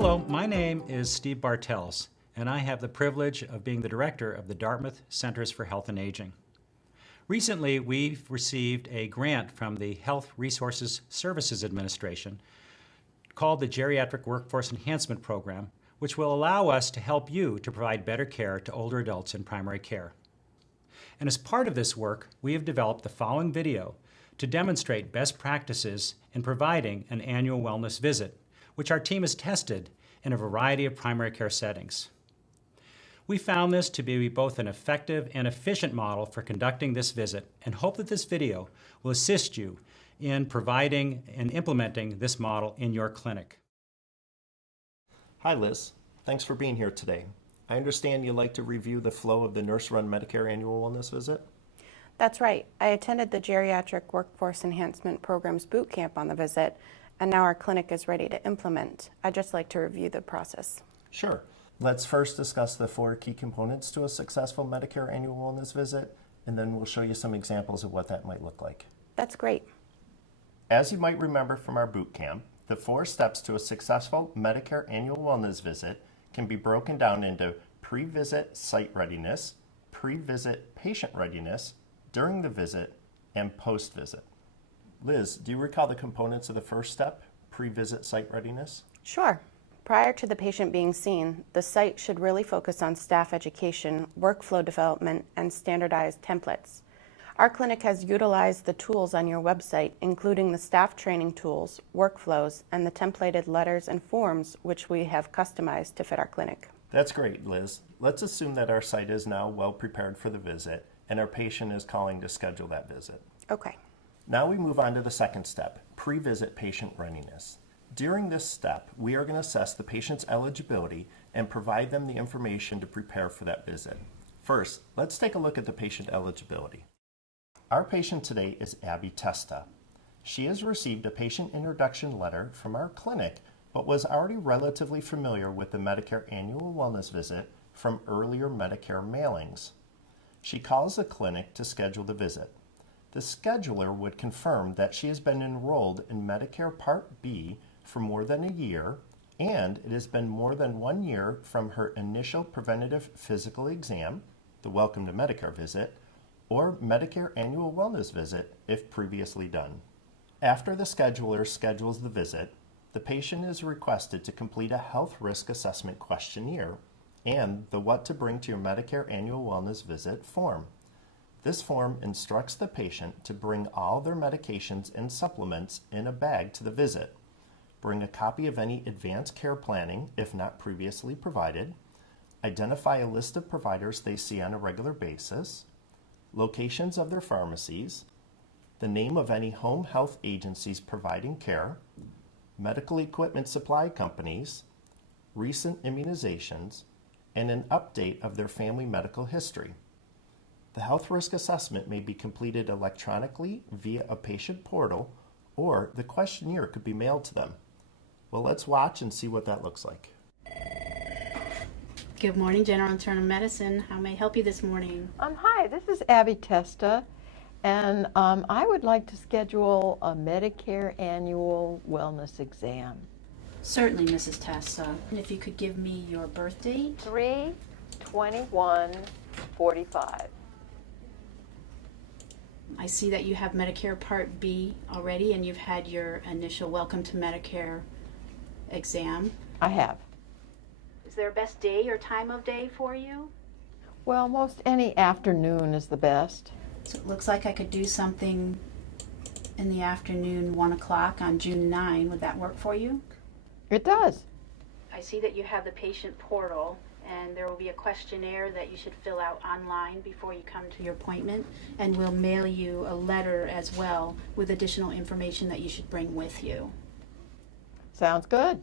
Hello, my name is Steve Bartels, and I have the privilege of being the director of the Dartmouth Centers for Health and Aging. Recently, we've received a grant from the Health Resources Services Administration called the Geriatric Workforce Enhancement Program, which will allow us to help you to provide better care to older adults in primary care. And as part of this work, we have developed the following video to demonstrate best practices in providing an annual wellness visit, which our team has tested in a variety of primary care settings. We found this to be both an effective and efficient model for conducting this visit and hope that this video will assist you in providing and implementing this model in your clinic. Hi Liz, thanks for being here today. I understand you'd like to review the flow of the nurse-run Medicare annual wellness visit? That's right. I attended the Geriatric Workforce Enhancement Program's boot camp on the visit, and now our clinic is ready to implement. I'd just like to review the process. Sure. Let's first discuss the 4 key components to a successful Medicare annual wellness visit, and then we'll show you some examples of what that might look like. That's great. As you might remember from our boot camp, the 4 steps to a successful Medicare annual wellness visit can be broken down into pre-visit site readiness, pre-visit patient readiness, during the visit, and post-visit. Liz, do you recall the components of the first step, pre-visit site readiness? Sure. Prior to the patient being seen, the site should really focus on staff education, workflow development, and standardized templates. Our clinic has utilized the tools on your website, including the staff training tools, workflows, and the templated letters and forms, which we have customized to fit our clinic. That's great, Liz. Let's assume that our site is now well prepared for the visit and our patient is calling to schedule that visit. Okay. Now we move on to the second step, pre-visit patient readiness. During this step, we are going to assess the patient's eligibility and provide them the information to prepare for that visit. First, let's take a look at the patient eligibility. Our patient today is Abby Testa. She has received a patient introduction letter from our clinic, but was already relatively familiar with the Medicare annual wellness visit from earlier Medicare mailings. She calls the clinic to schedule the visit. The scheduler would confirm that she has been enrolled in Medicare Part B for more than a year, and it has been more than 1 year from her initial preventative physical exam, the Welcome to Medicare visit, or Medicare annual wellness visit if previously done. After the scheduler schedules the visit, the patient is requested to complete a health risk assessment questionnaire and the What to Bring to Your Medicare Annual Wellness Visit form. This form instructs the patient to bring all their medications and supplements in a bag to the visit, bring a copy of any advanced care planning if not previously provided, identify a list of providers they see on a regular basis, locations of their pharmacies, the name of any home health agencies providing care, medical equipment supply companies, recent immunizations, and an update of their family medical history. The health risk assessment may be completed electronically via a patient portal, or the questionnaire could be mailed to them. Well, let's watch and see what that looks like. Good morning, General Internal Medicine. How may I help you this morning? Hi, this is Abby Testa, and I would like to schedule a Medicare annual wellness exam. Certainly, Mrs. Tessa. If you could give me your birth date. 3/21/45. I see that you have Medicare Part B already, and you've had your initial Welcome to Medicare exam. I have. Is there a best day or time of day for you? Well, most any afternoon is the best. So it looks like I could do something in the afternoon, 1 o'clock on June 9. Would that work for you? It does. I see that you have the patient portal, and there will be a questionnaire that you should fill out online before you come to your appointment, and we'll mail you a letter as well with additional information that you should bring with you. Sounds good.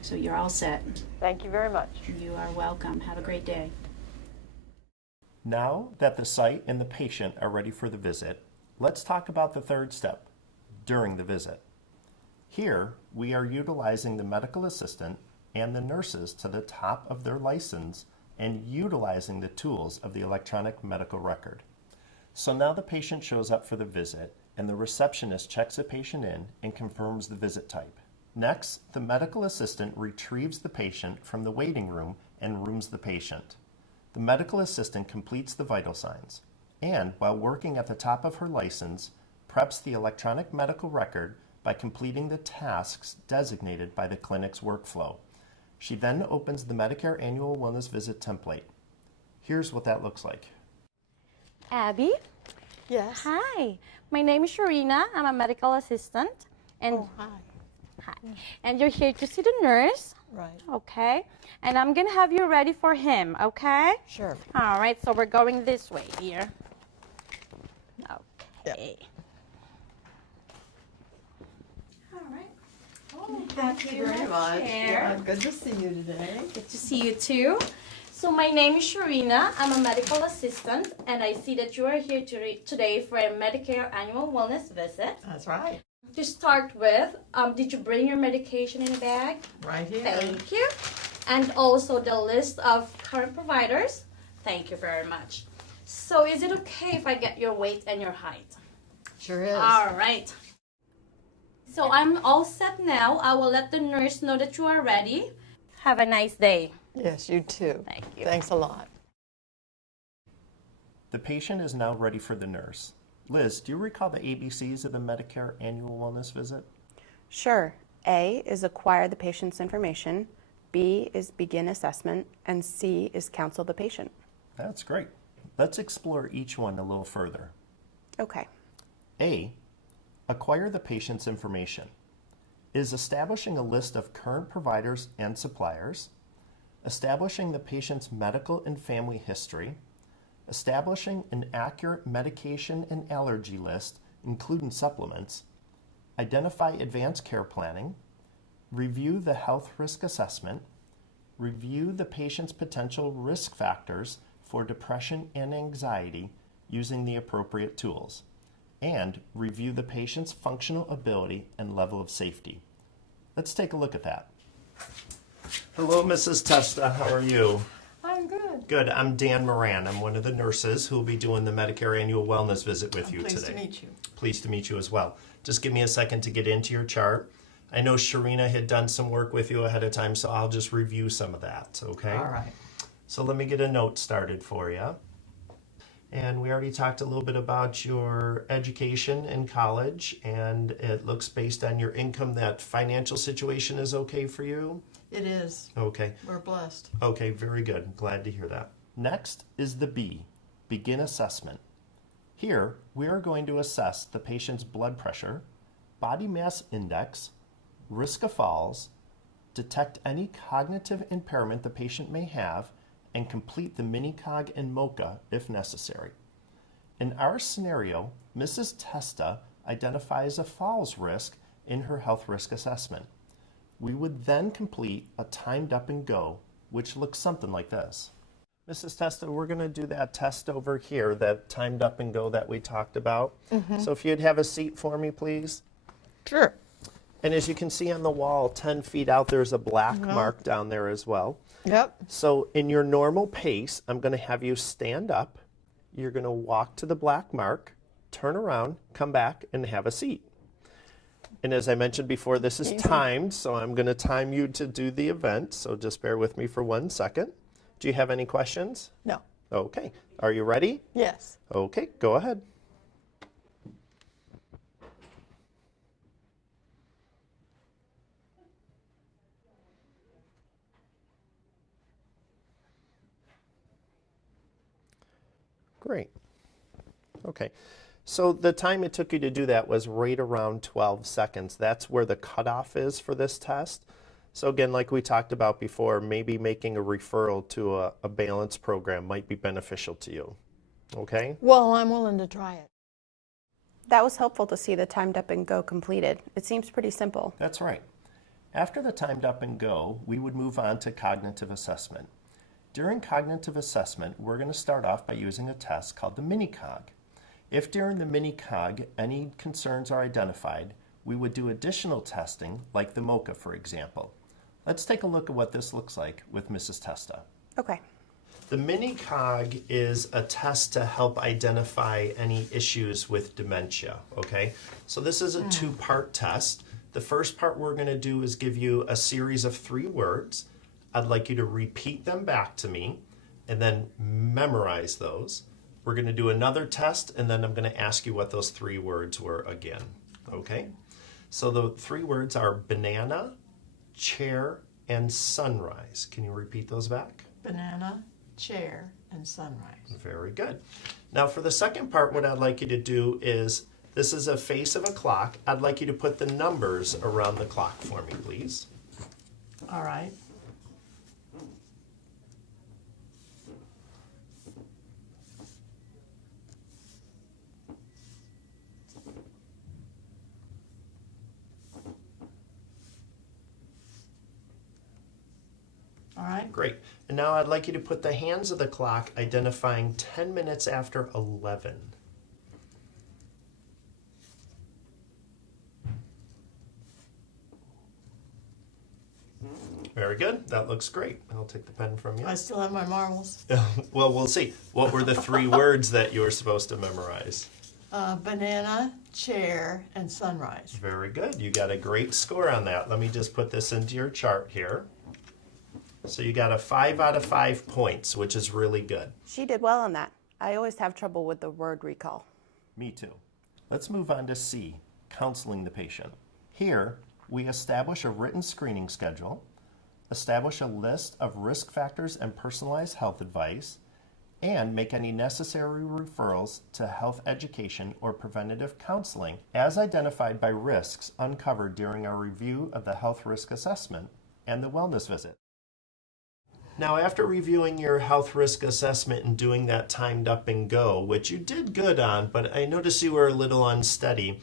So you're all set. Thank you very much. You are welcome. Have a great day. Now that the site and the patient are ready for the visit, let's talk about the third step, during the visit. Here, we are utilizing the medical assistant and the nurses to the top of their license and utilizing the tools of the electronic medical record. So now the patient shows up for the visit and the receptionist checks the patient in and confirms the visit type. Next, the medical assistant retrieves the patient from the waiting room and rooms the patient. The medical assistant completes the vital signs and, while working at the top of her license, preps the electronic medical record by completing the tasks designated by the clinic's workflow. She then opens the Medicare Annual Wellness Visit template. Here's what that looks like. Abby? Yes. Hi. My name is Sharina. I'm a medical assistant. And Oh, hi. hi. And you're here to see the nurse. Right. Okay. And I'm going to have you ready for him, okay? Sure. All right. So we're going this way here. Okay. All right. Oh, Thank you very much. Yeah, good to see you today. Good to see you too. So my name is Sharina. I'm a medical assistant, and I see that you are here today for a Medicare annual wellness visit. That's right. To start with, did you bring your medication in a bag? Right here. Thank you. And also the list of current providers. Thank you very much. So is it okay if I get your weight and your height? Sure is. All right. So I'm all set now. I will let the nurse know that you are ready. Have a nice day. Yes, you too. Thank you. Thanks a lot. The patient is now ready for the nurse. Liz, do you recall the ABCs of the Medicare Annual Wellness Visit? Sure. A is acquire the patient's information, B is begin assessment, and C is counsel the patient. That's great. Let's explore each one a little further. Okay. A, acquire the patient's information, is establishing a list of current providers and suppliers, establishing the patient's medical and family history, establishing an accurate medication and allergy list, including supplements, identify advanced care planning, review the health risk assessment, review the patient's potential risk factors for depression and anxiety using the appropriate tools, and review the patient's functional ability and level of safety. Let's take a look at that. Hello, Mrs. Testa. How are you? I'm good. Good. I'm Dan Moran. I'm one of the nurses who will be doing the Medicare Annual Wellness Visit with you Pleased today. to meet you. Pleased to meet you as well. Just give me a second to get into your chart. I know Sharina had done some work with you ahead of time, so I'll just review some of that, okay? All right. So let me get a note started for you. And we already talked a little bit about your education in college, and it looks based on your income that financial situation is okay for you. It is. Okay. We're blessed. Okay, very good. Glad to hear that. Next is the B, begin assessment. Here, we are going to assess the patient's blood pressure, body mass index, risk of falls, detect any cognitive impairment the patient may have, and complete the mini-cog and MOCA if necessary. In our scenario, Mrs. Testa identifies a falls risk in her health risk assessment. We would then complete a timed up and go, which looks something like this. Mrs. Testa, we're going to do that test over here, that timed up and go that we talked about. So if you'd have a seat for me, please. Sure. And as you can see on the wall, 10 feet out, there's a black mark down there as well. Yep. So in your normal pace, I'm going to have you stand up. You're going to walk to the black mark, turn around, come back, and have a seat. And as I mentioned before, this is timed, so I'm going to time you to do the event. So just bear with me for 1 second. Do you have any questions? No. Okay. Are you ready? Yes. Okay, go ahead. Great. Okay. So the time it took you to do that was right around 12 seconds. That's where the cutoff is for this test. So again, like we talked about before, maybe making a referral to a balance program might be beneficial to you. Okay? Well, I'm willing to try it. That was helpful to see the timed up and go completed. It seems pretty simple. That's right. After the timed up and go, we would move on to cognitive assessment. During cognitive assessment, we're going to start off by using a test called the mini-cog. If during the mini-cog any concerns are identified, we would do additional testing like the MOCA, for example. Let's take a look at what this looks like with Mrs. Testa. Okay. The mini-cog is a test to help identify any issues with dementia, okay? So this is a two-part test. The first part we're going to do is give you a series of 3 words. I'd like you to repeat them back to me and then memorize those. We're going to do another test, and then I'm going to ask you what those 3 words were again. Okay? So the 3 words are banana, chair, and sunrise. Can you repeat those back? Banana, chair, and sunrise. Very good. Now for the second part, what I'd like you to do is, this is a face of a clock. I'd like you to put the numbers around the clock for me, please. All right. All right. Great. And now I'd like you to put the hands of the clock identifying 10 minutes after 11. Very good. That looks great. I'll take the pen from you. I still have my marbles. Well, we'll see. What were the 3 words that you were supposed to memorize? Banana, chair, and sunrise. Very good. You got a great score on that. Let me just put this into your chart here. So you got a 5 out of 5 points, which is really good. She did well on that. I always have trouble with the word recall. Me too. Let's move on to C, counseling the patient. Here, we establish a written screening schedule, establish a list of risk factors and personalized health advice, and make any necessary referrals to health education or preventative counseling as identified by risks uncovered during our review of the health risk assessment and the wellness visit. Now, after reviewing your health risk assessment and doing that timed up and go, which you did good on, but I noticed you were a little unsteady,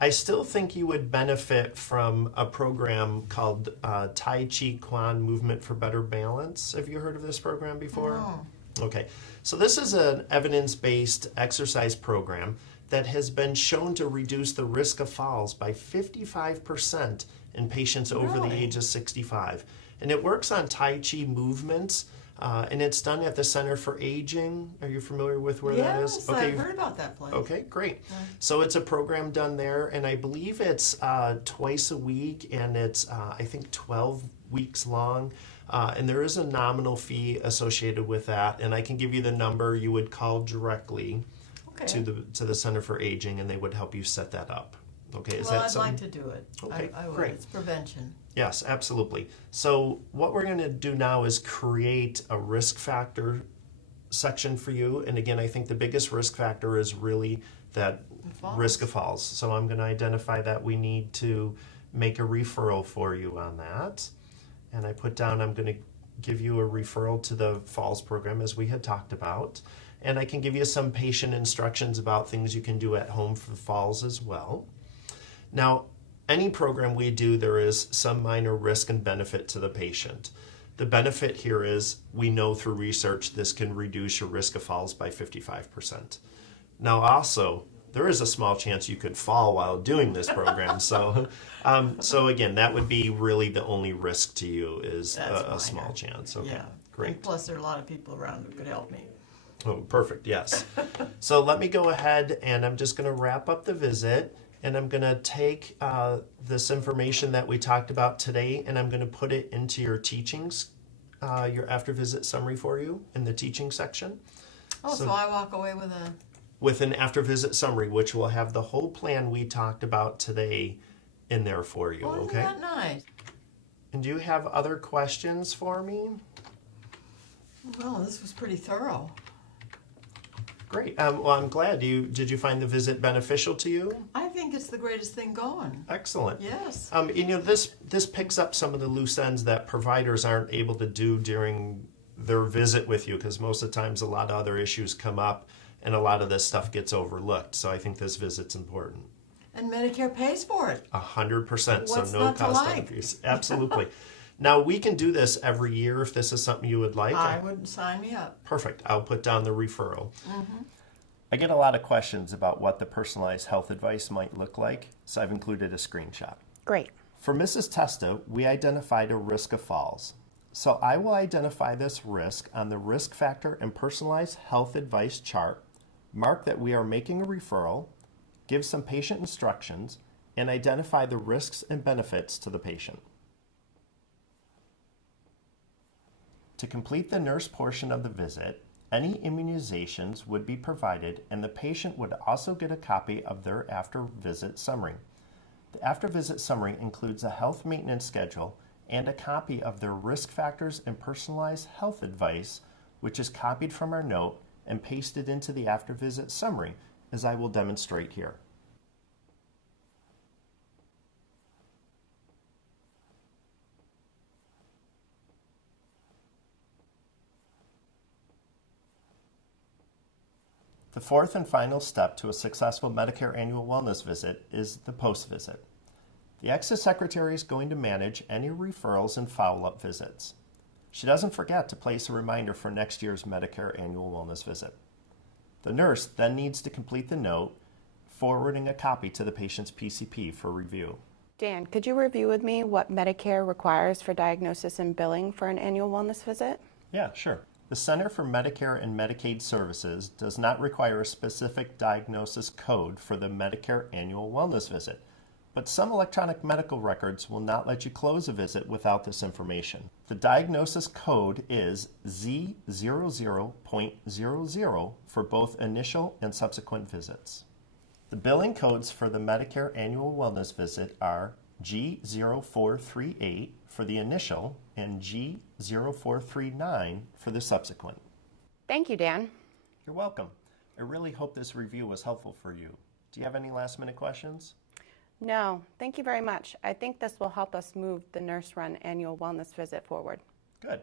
I still think you would benefit from a program called Tai Chi Quan Movement for Better Balance. Have you heard of this program before? No. Okay, so this is an evidence-based exercise program that has been shown to reduce the risk of falls by 55% in patients over the Really? age of 65. And it works on Tai Chi movements, and it's done at the Center for Aging. Are you familiar with where that is? Yes, I've heard about that place. Okay, great. So it's a program done there, and I believe it's twice a week, and it's, I think, 12 weeks long. And there is a nominal fee associated with that, and I can give you the number you would call directly Okay. to the Center for Aging, and they would help you set that up. Okay, is Well, that I'd something? like to do it. Okay, I would. great. It's prevention. Yes, absolutely. So what we're going to do now is create a risk factor section for you. And again, I think the biggest risk factor is really that Falls. risk of falls. So I'm going to identify that we need to make a referral for you on that. And I put down, I'm going to give you a referral to the falls program as we had talked about. And I can give you some patient instructions about things you can do at home for falls as well. Now, any program we do, there is some minor risk and benefit to the patient. The benefit here is we know through research this can reduce your risk of falls by 55%. Now also, there is a small chance you could fall while doing this program. So again, that would be really the only risk to you is That's a minor. small chance. Okay, Yeah. great. And plus, there are a lot of people around who could help me. Oh, perfect, yes. So let me go ahead and I'm just gonna wrap up the visit, and I'm gonna take this information that we talked about today and I'm gonna put it into your teachings, your after visit summary for you in the teaching section. Oh, so I walk away with a... With an after visit summary, which will have the whole plan we talked about today in there for you, Oh, isn't okay? that nice? And do you have other questions for me? Well, this was pretty thorough. Great, well, I'm glad. Did you find the visit beneficial to you? I think it's the greatest thing going. Excellent. Yes. This picks up some of the loose ends that providers aren't able to do during their visit with you, because most of the times a lot of other issues come up and a lot of this stuff gets overlooked. So I think this visit's important. And Medicare pays for it. 100%. So What's no not to cost like? increase. Absolutely. Now we can do this every year if this is something you would like. I would sign me up. Perfect. I'll put down the referral. I get a lot of questions about what the personalized health advice might look like, so I've included a screenshot. Great. For Mrs. Testa, we identified a risk of falls. So I will identify this risk on the risk factor and personalized health advice chart, mark that we are making a referral, give some patient instructions, and identify the risks and benefits to the patient. To complete the nurse portion of the visit, any immunizations would be provided, and the patient would also get a copy of their after-visit summary. The after-visit summary includes a health maintenance schedule and a copy of their risk factors and personalized health advice, which is copied from our note and pasted into the after-visit summary, as I will demonstrate here. The fourth and final step to a successful Medicare annual wellness visit is the post-visit. The EXIS secretary is going to manage any referrals and follow-up visits. She doesn't forget to place a reminder for next year's Medicare annual wellness visit. The nurse then needs to complete the note, forwarding a copy to the patient's PCP for review. Dan, could you review with me what Medicare requires for diagnosis and billing for an annual wellness visit? Yeah, sure. The Center for Medicare and Medicaid Services does not require a specific diagnosis code for the Medicare annual wellness visit, but some electronic medical records will not let you close a visit without this information. The diagnosis code is Z00.00 for both initial and subsequent visits. The billing codes for the Medicare annual wellness visit are G0438 for the initial and G0439 for the subsequent. Thank you, Dan. You're welcome. I really hope this review was helpful for you. Do you have any last-minute questions? No, thank you very much. I think this will help us move the nurse-run annual wellness visit forward. Good.